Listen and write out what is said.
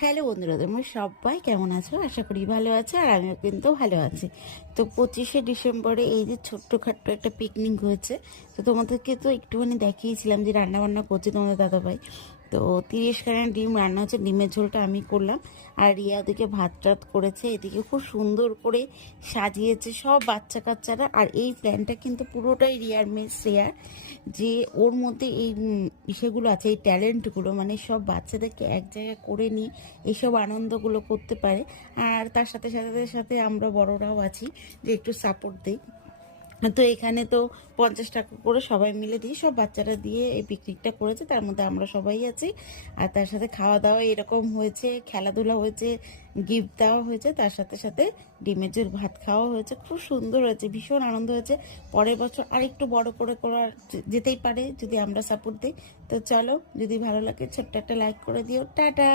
Hello বন্ধুরা, তোমরা সবাই কেমন আছো? আশা করি ভালো আছো, আর আমিও কিন্তু ভালো আছি। তো 25শে ডিসেম্বরে এই যে ছোট্টখাট্ট একটা পিকনিক হয়েছে। তো তোমাদেরকে তো একটুখানি দেখিয়েছিলাম যে রান্না বান্না করছে তোমাদের দাদাভাই। তো 30খানা ডিম রান্না হচ্ছে, ডিমের ঝোলটা আমি করলাম। আর রিয়া ওদিকে ভাত টাত করেছে, এদিকে খুব সুন্দর করে সাজিয়েছে সব বাচ্চা কাচ্চারা। আর এই প্ল্যানটা কিন্তু পুরোটাই রিয়ার মেয়ে শ্রেয়ার, যে ওর মধ্যে এই ইসেগুলো আছে, এই ট্যালেন্টগুলো, মানে সব বাচ্চাদেরকে এক জায়গায় করে নিয়ে এইসব আনন্দগুলো করতে পারে। আর তার সাথে সাথে সাথে আমরা বড়রাও আছি যে একটু সাপোর্ট দিই। তো এখানে তো 50 টাকা করে সবাই মিলে দিয়ে সব বাচ্চারা দিয়ে এই পিকনিকটা করেছে, তার মধ্যে আমরা সবাই আছি। আর তার সাথে খাওয়া দাওয়া এরকম হয়েছে, খেলাধুলা হয়েছে, গিফট দেওয়া হয়েছে, তার সাথে সাথে ডিমের ঝোল ভাত খাওয়া হয়েছে। খুব সুন্দর হয়েছে, ভীষণ আনন্দ হয়েছে। পরের বছর আর একটু বড় করে করার যেতেই পারে যদি আমরা সাপোর্ট দিই। তো চলো, যদি ভালো লাগে ছোট্ট একটা লাইক করে দিও। টাটা।